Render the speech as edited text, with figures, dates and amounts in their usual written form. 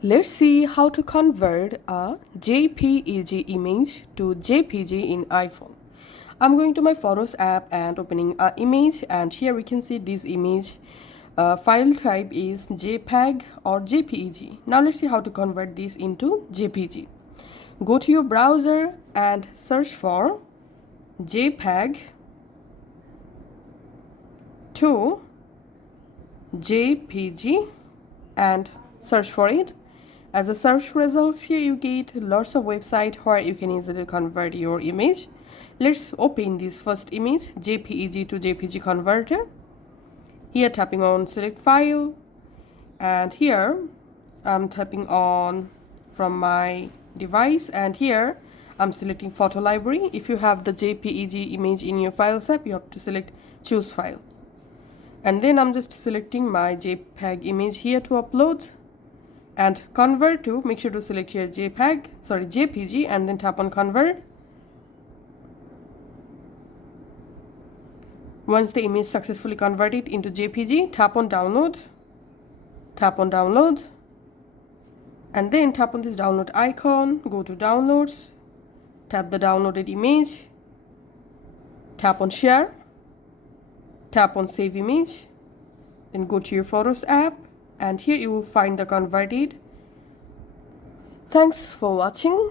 Let's see how to convert a JPEG image to JPG in iPhone. I'm going to my Photos app and opening an image, and here we can see this image file type is JPEG or JPEG. Now let's see how to convert this into JPG. Go to your browser and search for JPEG to JPG and search for it. As a search results, here you get lots of websites where you can easily convert your image. Let's open this first image, JPEG to JPG converter. Here tapping on select file, and here I'm tapping on from my device, and here I'm selecting photo library. If you have the JPEG image in your files app, you have to select choose file. And then I'm just selecting my JPEG image here to upload and convert to. Make sure to select here JPG, and then tap on convert. Once the image successfully converted into JPG, tap on download, and then tap on this download icon, go to downloads, tap the downloaded image, tap on share, tap on save image, then go to your Photos app, and here you will find the converted. Thanks for watching.